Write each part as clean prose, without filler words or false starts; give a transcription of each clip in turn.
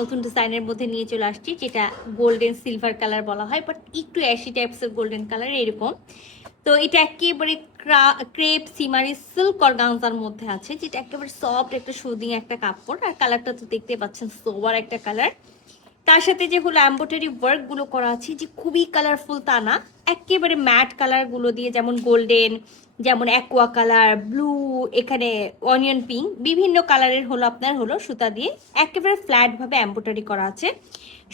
নতুন ডিজাইনের মধ্যে নিয়ে চলে আসছি, যেটা গোল্ডেন সিলভার কালার বলা হয়, বাট একটু অ্যাশি টাইপসের গোল্ডেন কালার এরকম। তো এটা একেবারে ক্রেপ সিমারি সিল্ক অর্গানজার মধ্যে আছে, যেটা একেবারে সফট একটা সুদিং একটা কাপড়। আর কালারটা তো দেখতে পাচ্ছেন, সোবার একটা কালার। তার সাথে যে হলো এমব্রয়ডারি ওয়ার্ক গুলো করা আছে, যে খুবই কালারফুল তা না, একেবারে ম্যাট কালার গুলো দিয়ে, যেমন গোল্ডেন, যেমন অ্যাকোয়া কালার, ব্লু, এখানে অনিয়ন পিঙ্ক, বিভিন্ন কালারের হলো আপনার হলো সুতা দিয়ে একেবারে ফ্ল্যাট ভাবে এমব্রয়ডারি করা আছে।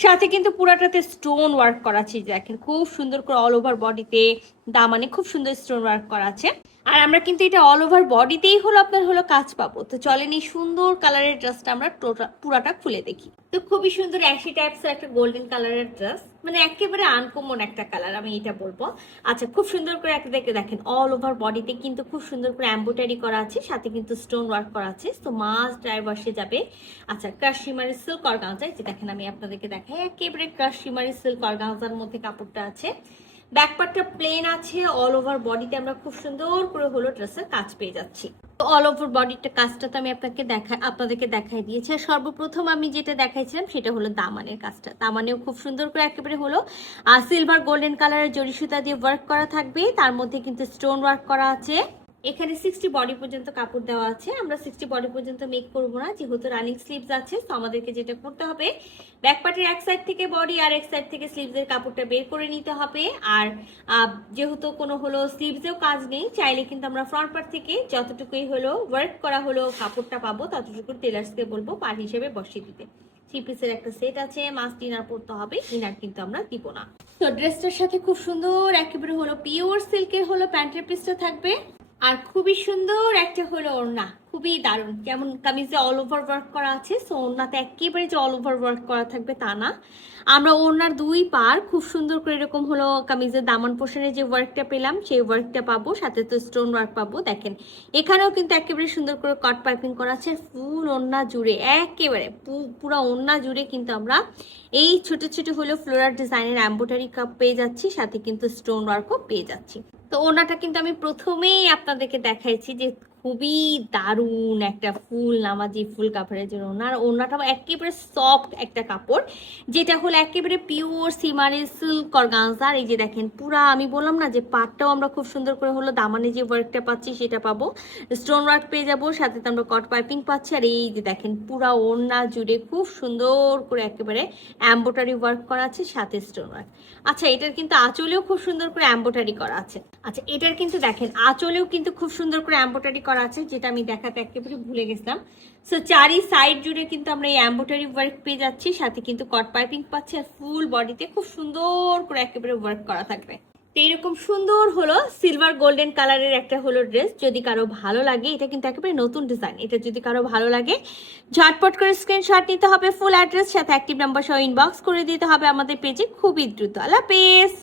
সাথে কিন্তু পুরাটাতে স্টোন ওয়ার্ক করা আছে, দেখেন খুব সুন্দর করে অল ওভার বডিতে দামানে খুব সুন্দর স্টোন ওয়ার্ক করা আছে। আর আমরা কিন্তু এটা অল ওভার বডিতেই হলো আপনার হলো কাজ পাবো। তো চলেন এই সুন্দর কালারের ড্রেসটা আমরা পুরাটা খুলে দেখি। তো খুবই সুন্দর অ্যাশি টাইপস একটা গোল্ডেন কালারের ড্রেস, মানে একেবারে আনকমন একটা কালার, আমি এটা বলবো। আচ্ছা, খুব সুন্দর করে একটা দেখেন অল ওভার বডিতে কিন্তু খুব সুন্দর করে এমব্রয়ডারি করা আছে, সাথে কিন্তু স্টোন ওয়ার্ক করা আছে। তো মাস্ট ড্রাই ওয়াশে যাবে। আচ্ছা, ক্রাশ শিমারি সিল্ক অর্গানজা, যে দেখেন আমি আপনাদেরকে দেখাই, একেবারে ক্রাশ শিমারি সিল্ক অর্গানজার মধ্যে কাপড়টা আছে। ব্যাকপার্টটা প্লেন আছে, অল ওভার বডিতে আমরা খুব সুন্দর করে হলো ড্রেসের কাজ পেয়ে যাচ্ছি। অল ওভার বডিটা কাজটা তো আমি আপনাদেরকে দেখাই দিয়েছি। আর সর্বপ্রথম আমি যেটা দেখাইছিলাম সেটা হলো দামানের কাজটা। দামানেও খুব সুন্দর করে একেবারে হলো সিলভার গোল্ডেন কালারের জরি সুতা দিয়ে ওয়ার্ক করা থাকবে, তার মধ্যে কিন্তু স্টোন ওয়ার্ক করা আছে। এখানে 60 বডি পর্যন্ত কাপড় দেওয়া আছে। আমরা 60 বডি পর্যন্ত মেক করবো না, যেহেতু রানিং স্লিভস আছে। তো আমাদেরকে যেটা করতে হবে, ব্যাক পার্টের এক সাইড থেকে বডি আর এক সাইড থেকে স্লিভসের কাপড়টা বের করে নিতে হবে। আর যেহেতু কোনো হলো স্লিভসেও কাজ নেই, চাইলে কিন্তু আমরা ফ্রন্ট পার্ট থেকে যতটুকুই হলো ওয়ার্ক করা হলো কাপড়টা পাবো, ততটুকু টেলার্সকে বলবো পার্ট হিসেবে বসিয়ে দিতে। 3 পিসের একটা সেট আছে, মাস্ট ইনার পরতে হবে, ইনার কিন্তু আমরা দিব না। তো ড্রেসটার সাথে খুব সুন্দর একেবারে হলো পিওর সিল্কের হলো প্যান্টের পিসটা থাকবে। আর খুবই সুন্দর একটা হলো ওড়না, খুবই দারুণ, যেমন কামিজে অল ওভার ওয়ার্ক করা আছে। সো ওড়নাতে একেবারে যে অল ওভার ওয়ার্ক করা থাকবে তা না, আমরা ওড়নার দুই পার খুব সুন্দর করে এরকম হলো কামিজের দামান পোর্শনে যে ওয়ার্কটা পেলাম সেই ওয়ার্কটা পাবো, সাথে তো স্টোন ওয়ার্ক পাবো। দেখেন এখানেও কিন্তু একেবারে সুন্দর করে কট পাইপিং করা আছে, ফুল ওড়না জুড়ে, একেবারে পুরো ওড়না জুড়ে কিন্তু আমরা এই ছোট ছোট হলো ফ্লোরাল ডিজাইনের এমব্রয়ডারি কাপ পেয়ে যাচ্ছি, সাথে কিন্তু স্টোন ওয়ার্কও পেয়ে যাচ্ছি। তো ওনাটা কিন্তু আমি প্রথমেই আপনাদেরকে দেখাইছি যে খুবই দারুণ একটা ফুল নামাজি ফুল কাপড়ের জন্য ওনাটা একেবারে সফট একটা কাপড়, যেটা হলো একেবারে পিওর সিমারি সিল্ক অর্গানজা। আর এই যে দেখেন পুরা, আমি বললাম না যে পাটটাও আমরা খুব সুন্দর করে হলো দামানে যে ওয়ার্কটা পাচ্ছি সেটা পাবো, স্টোন ওয়ার্ক পেয়ে যাবো, সাথে তো আমরা কট পাইপিং পাচ্ছি। আর এই যে দেখেন পুরা ওড়না জুড়ে খুব সুন্দর করে একেবারে এমব্রয়ডারি ওয়ার্ক করা আছে, সাথে স্টোন ওয়ার্ক। আচ্ছা, এটার কিন্তু আঁচলেও খুব সুন্দর করে এমব্রয়ডারি করা আছে। আচ্ছা, এটার কিন্তু দেখেন আঁচলেও কিন্তু খুব সুন্দর করে এমব্রয়ডারি করা আছে, যেটা আমি দেখাতে একেবারে ভুলে গেছিলাম। সো চারি সাইড জুড়ে কিন্তু আমরা এই এমব্রয়ডারি ওয়ার্ক পেয়ে যাচ্ছি, সাথে কিন্তু কট পাইপিং পাচ্ছি। আর ফুল বডিতে খুব সুন্দর করে একেবারে ওয়ার্ক করা থাকবে। তো এরকম সুন্দর হলো সিলভার গোল্ডেন কালারের একটা হলো ড্রেস, যদি কারো ভালো লাগে, এটা কিন্তু একেবারে নতুন ডিজাইন, এটা যদি কারো ভালো লাগে ঝটপট করে স্ক্রিনশট নিতে হবে, ফুল অ্যাড্রেস সাথে অ্যাক্টিভ নাম্বার সহ ইনবক্স করে দিতে হবে আমাদের পেজে খুবই দ্রুত। আল্লাহ হাফেজ।